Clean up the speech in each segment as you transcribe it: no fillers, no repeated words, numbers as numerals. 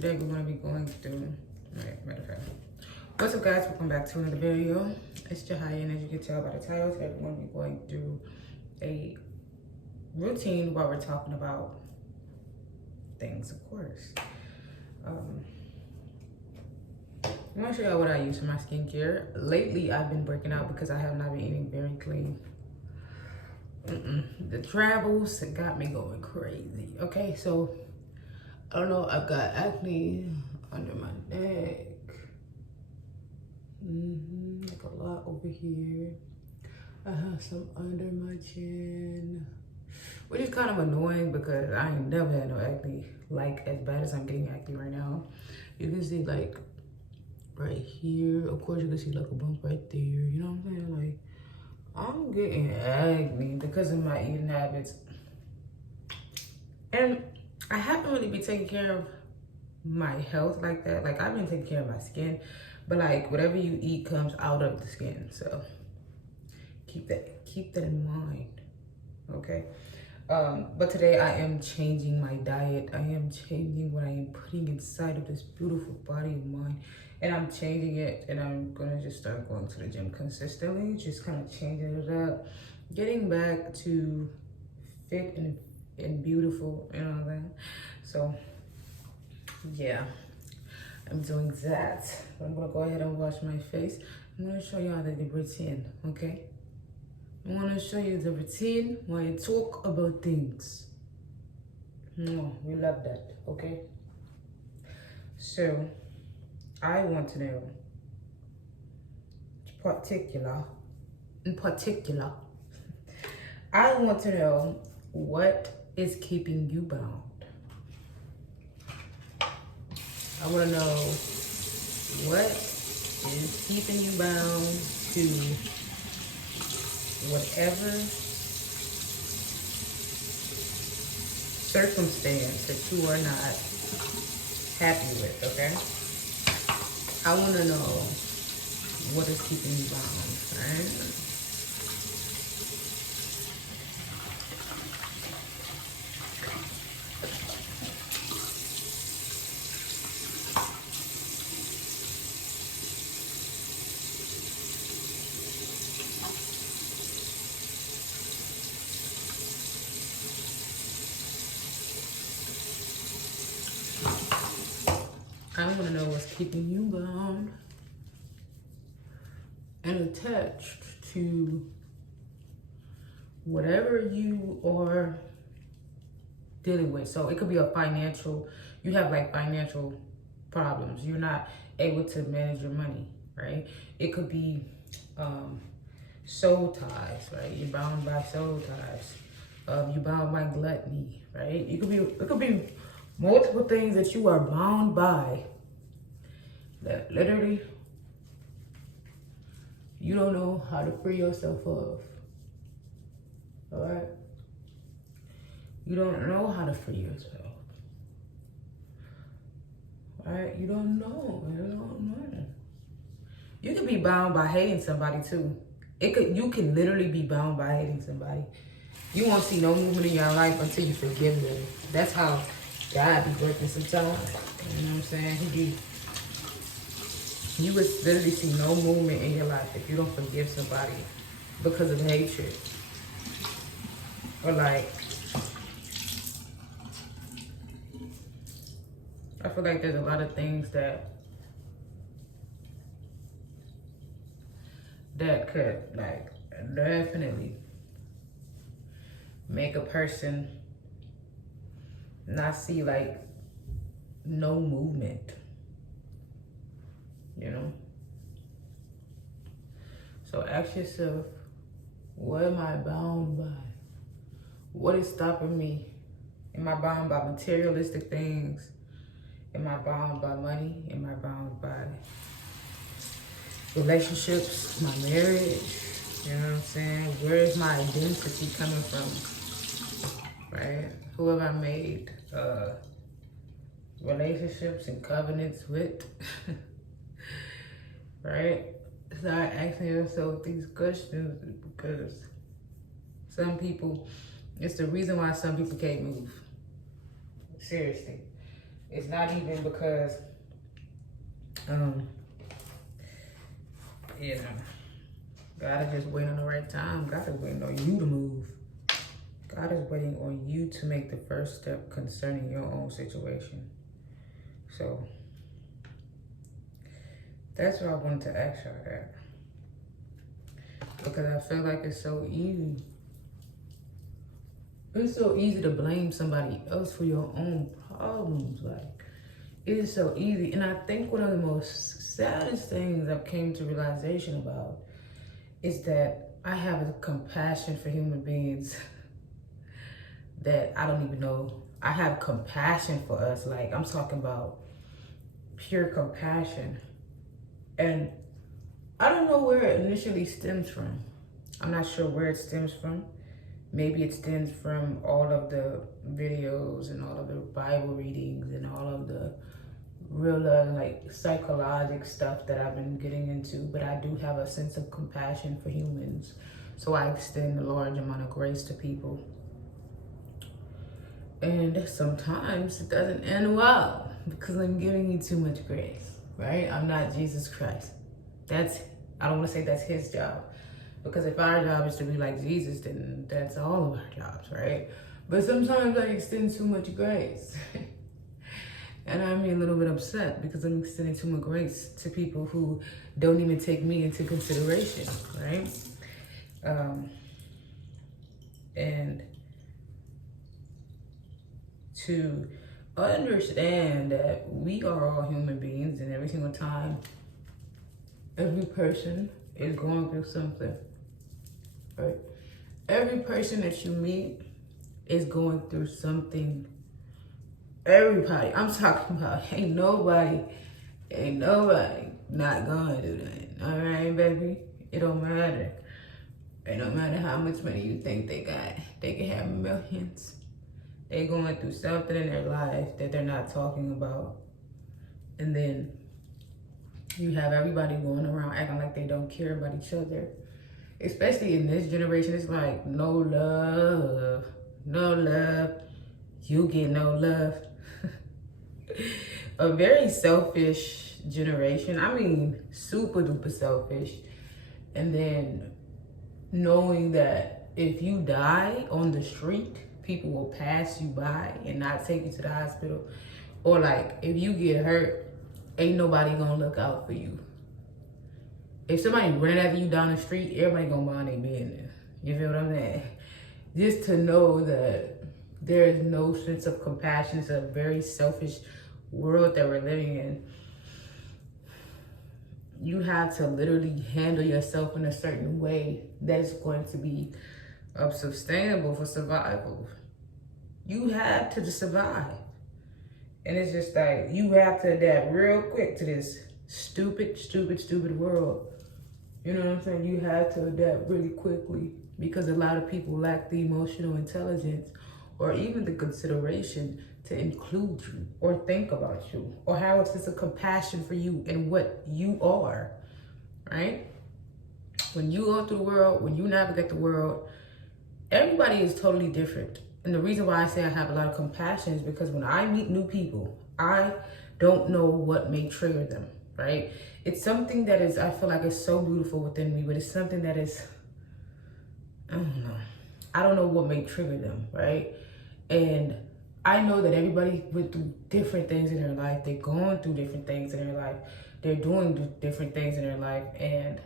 Today we're going to be going through, matter of fact, what's up guys, welcome back to another video. It's Jahia, and as you can tell by the title, today we're going to be going through a routine while we're talking about things, of course. I'm going to show y'all what I use for my skincare. Lately, I've been breaking out because I have not been eating very clean. The travels got me going crazy. Okay, so I don't know, I've got acne under my neck. Like a lot over here. I have some under my chin, which is kind of annoying because I ain't never had no acne like as bad as I'm getting acne right now. You can see like right here. Of course, you can see like a bump right there. You know what I'm saying? Like, I'm getting acne because of my eating habits. And I haven't really been taking care of my health like that. Like, I've been taking care of my skin, but like whatever you eat comes out of the skin. So keep that in mind, okay? But today I am changing my diet. I am changing what I am putting inside of this beautiful body of mine. And I'm changing it, and I'm gonna just start going to the gym consistently, just kind of changing it up, getting back to fit and beautiful, you know what I'm saying? So yeah, I'm doing that. I'm gonna go ahead and wash my face. I'm gonna show you how the routine, okay? I wanna show you the routine when I talk about things. We love that, okay? So, I want to know, in particular, I want to know what is keeping you bound. I want to know what is keeping you bound to whatever circumstance that you are not happy with, okay? I want to know what is keeping you bound, right? I want to know what's keeping you bound and attached to whatever you are dealing with. So it could be a financial, you have like financial problems. You're not able to manage your money, right? It could be soul ties, right? You're bound by soul ties. You're bound by gluttony, right? It could be multiple things that you are bound by that literally you don't know how to free yourself of. All right? You don't know how to free yourself. All right? You don't know. You can be bound by hating somebody too. You can literally be bound by hating somebody. You won't see no movement in your life until you forgive them. That's how God be working sometimes. You know what I'm saying? You would literally see no movement in your life if you don't forgive somebody because of hatred. Or like, I feel like there's a lot of things that could like definitely make a person not see like no movement, you know? So ask yourself, what am I bound by? What is stopping me? Am I bound by materialistic things? Am I bound by money? Am I bound by relationships, my marriage? You know what I'm saying? Where is my identity coming from? Right? Who have I made relationships and covenants with? Right? Start asking yourself these questions because some people, it's the reason why some people can't move. Seriously. It's not even because, you know, God is just waiting on the right time. God is waiting on you to move. God is waiting on you to make the first step concerning your own situation. So that's what I wanted to ask y'all that. Because I feel like it's so easy. It's so easy to blame somebody else for your own problems. Like, it is so easy. And I think one of the most saddest things I've came to realization about is that I have a compassion for human beings that I don't even know. I have compassion for us. Like, I'm talking about pure compassion. And I don't know where it initially stems from. I'm not sure where it stems from. Maybe it stems from all of the videos and all of the Bible readings and all of the real like psychological stuff that I've been getting into. But I do have a sense of compassion for humans. So I extend a large amount of grace to people. And sometimes it doesn't end well because I'm giving you too much grace, right? I'm not Jesus Christ. I don't want to say that's his job, because if our job is to be like Jesus, then that's all of our jobs, right? But sometimes I extend too much grace. And I'm a little bit upset because I'm extending too much grace to people who don't even take me into consideration, right? And to understand that we are all human beings, and every single time, every person is going through something, right? Every person that you meet is going through something. Everybody, I'm talking about, ain't nobody not going through that, all right, baby? It don't matter. It don't matter how much money you think they got. They can have millions. They going through something in their life that they're not talking about. And then you have everybody going around acting like they don't care about each other. Especially in this generation, it's like, no love. You get no love. A very selfish generation. I mean, super duper selfish. And then knowing that if you die on the street, people will pass you by and not take you to the hospital. Or like, if you get hurt, ain't nobody gonna look out for you. If somebody running after you down the street, everybody gonna mind their business. You feel what I'm saying? Just to know that there is no sense of compassion. It's a very selfish world that we're living in. You have to literally handle yourself in a certain way that is going to be sustainable for survival. You have to just survive. And it's just like, you have to adapt real quick to this stupid world. You know what I'm saying? You have to adapt really quickly because a lot of people lack the emotional intelligence or even the consideration to include you or think about you or have a sense of compassion for you and what you are, right? When you go through the world, when you navigate the world, everybody is totally different. And the reason why I say I have a lot of compassion is because when I meet new people, I don't know what may trigger them, right? It's something that is, I feel like it's so beautiful within me, but it's something that is, I don't know. I don't know what may trigger them, right? And I know that everybody went through different things in their life. They're going through different things in their life. They're doing different things in their life. And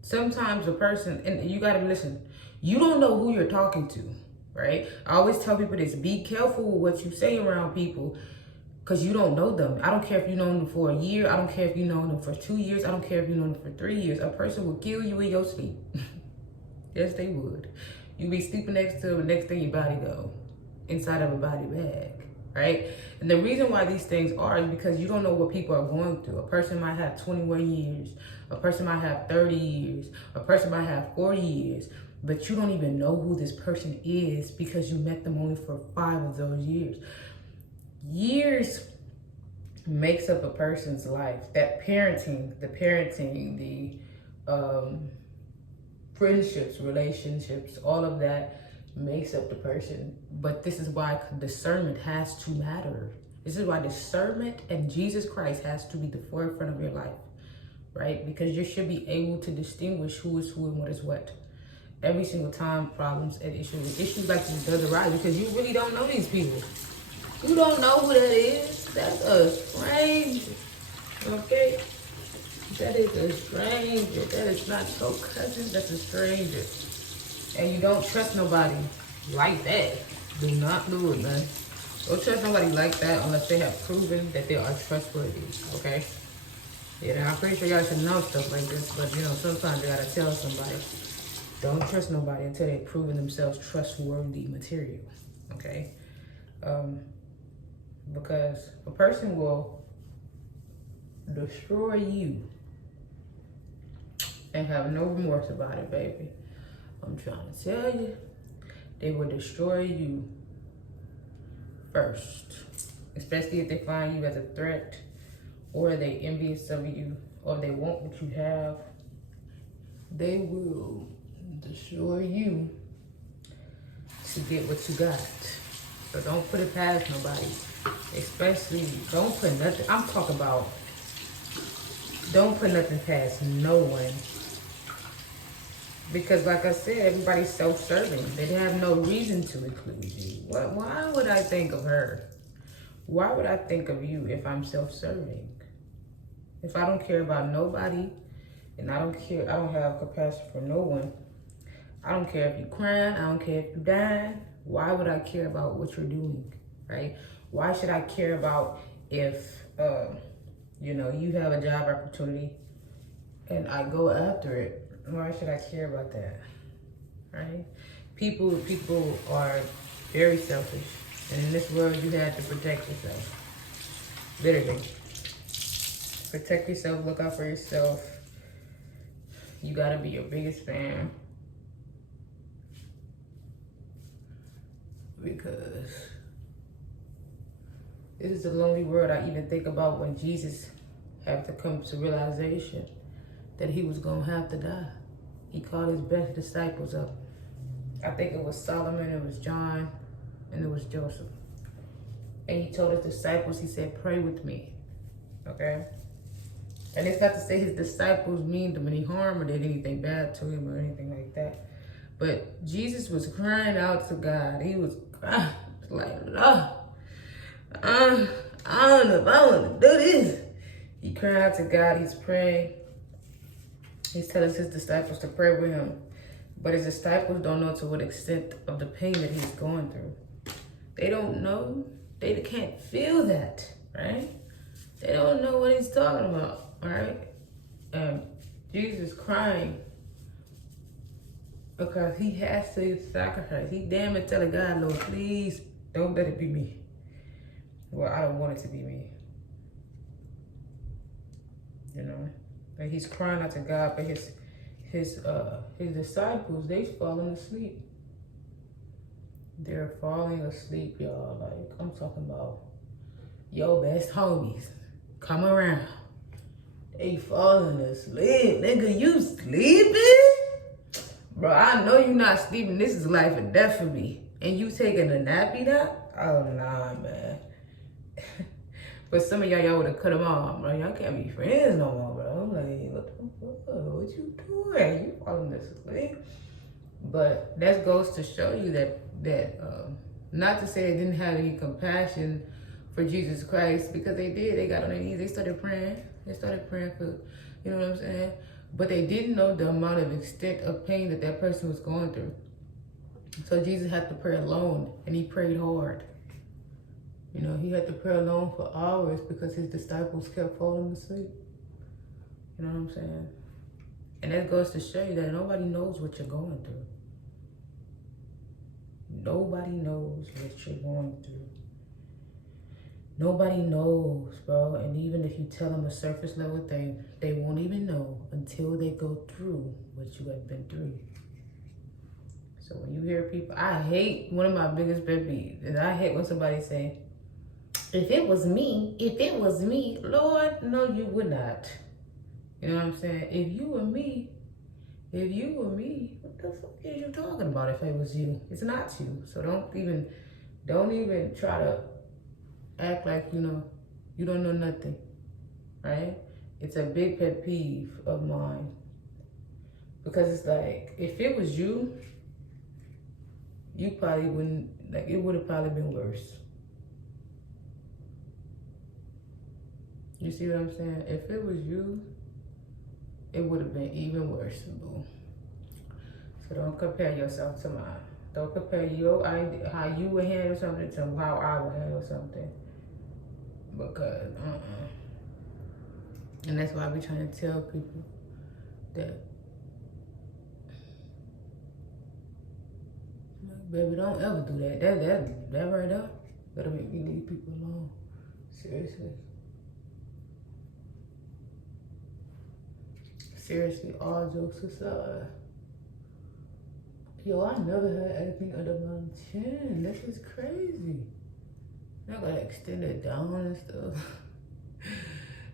sometimes a person, and you gotta listen, you don't know who you're talking to, right? I always tell people this, be careful with what you say around people because you don't know them. I don't care if you know them for a year. I don't care if you know them for 2 years. I don't care if you know them for 3 years. A person will kill you in your sleep. Yes, they would. You be sleeping next to them, next thing your body go inside of a body bag, right? And the reason why these things are is because you don't know what people are going through. A person might have 21 years. A person might have 30 years. A person might have 40 years. But you don't even know who this person is because you met them only for 5 of those years. Years makes up a person's life. That parenting, the friendships, relationships, all of that makes up the person. But this is why discernment has to matter. This is why discernment and Jesus Christ has to be the forefront of your life, right? Because you should be able to distinguish who is who and what is what. Every single time problems and issues like this does arise because you really don't know these people. You don't know who that is. That's a stranger, okay? That is a stranger. That is not your cousin. That's a stranger. And you don't trust nobody like that. Do not do it, man. Don't trust nobody like that unless they have proven that they are trustworthy, okay? Yeah, I'm pretty sure y'all should know stuff like this, but you know, sometimes you gotta tell somebody. Don't trust nobody until they've proven themselves trustworthy material, okay? Because a person will destroy you and have no remorse about it, baby. I'm trying to tell you, they will destroy you first, especially if they find you as a threat or they envious of you or they want what you have. They will destroy you to get what you got. So don't put it past nobody. Especially, don't put nothing, I'm talking about, don't put nothing past no one. Because like I said, everybody's self-serving. They have no reason to include you. Why would I think of her? Why would I think of you if I'm self-serving? If I don't care about nobody, and I don't have compassion for no one, I don't care if you're crying, I don't care if you're dying, why would I care about what you're doing, right? Why should I care about if, you know, you have a job opportunity and I go after it? Why should I care about that, right? People are very selfish. And in this world, you have to protect yourself. Literally. Protect yourself, look out for yourself. You gotta be your biggest fan. Because this is the lonely world I even think about when Jesus had to come to realization that he was gonna have to die. He called his best disciples up. I think it was Solomon, it was John, and it was Joseph. And he told his disciples, he said, pray with me, okay? And it's not to say his disciples mean him any harm or did anything bad to him or anything like that. But Jesus was crying out to God. He was crying like, Lord, I don't know if I want to do this. He cried out to God, he's praying. He's telling his disciples to pray with him. But his disciples don't know to what extent of the pain that he's going through. They don't know. They can't feel that, right? They don't know what he's talking about, all right? Jesus crying because he has to sacrifice. He damn it telling God, Lord, please don't let it be me. Well, I don't want it to be me. You know? And he's crying out to God, but his disciples, they falling asleep. They're falling asleep, y'all. Like, I'm talking about your best homies come around. They falling asleep. Nigga, you sleeping? Bro, I know you not sleeping. This is life and death for me. And you taking a nappy nap? Oh, nah, man. But some of y'all would have cut them off, bro. Y'all can't be friends no more, bro. I'm like, what the fuck? What you doing? You falling asleep? But that goes to show you that not to say they didn't have any compassion for Jesus Christ, because they did. They got on their knees. They started praying. They started praying for, you know what I'm saying? But they didn't know the amount of extent of pain that that person was going through. So Jesus had to pray alone, and he prayed hard. You know, he had to pray alone for hours because his disciples kept falling asleep. You know what I'm saying? And that goes to show you that nobody knows what you're going through. Nobody knows what you're going through. Nobody knows, bro. And even if you tell them a surface level thing, they won't even know until they go through what you have been through. So when you hear people, I hate, one of my biggest pet peeves, and I hate when somebody say, if it was me, Lord, no, you would not. You know what I'm saying? If you were me, If you were me, what the fuck is you talking about if it was you? It's not you. So don't even try to act like, you know, you don't know nothing, right? It's a big pet peeve of mine. Because it's like, if it was you, you probably wouldn't, like, it would have probably been worse. You see what I'm saying? If it was you, it would have been even worse, boo. So don't compare yourself to mine. Don't compare your idea, how you would handle something to how I would handle something. Because, And that's why I be trying to tell people that, baby, don't ever do that. That right there, better make me leave people alone. Seriously. Seriously, all jokes aside. Yo, I never had anything under my chin. This is crazy. I gotta extend it down and stuff.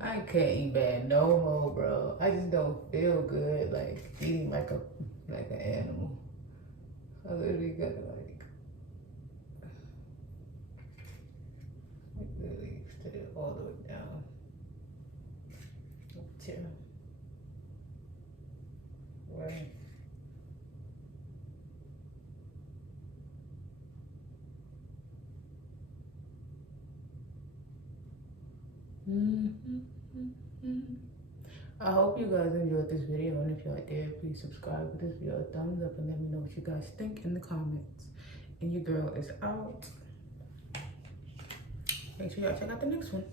I can't eat bad no more, bro. I just don't feel good, like eating like an animal. I literally gotta literally extend it all the way down. Chin. Right. I hope you guys enjoyed this video, and if y'all did, please subscribe, give this video a thumbs up, and let me know what you guys think in the comments. And your girl is out. Make sure y'all check out the next one.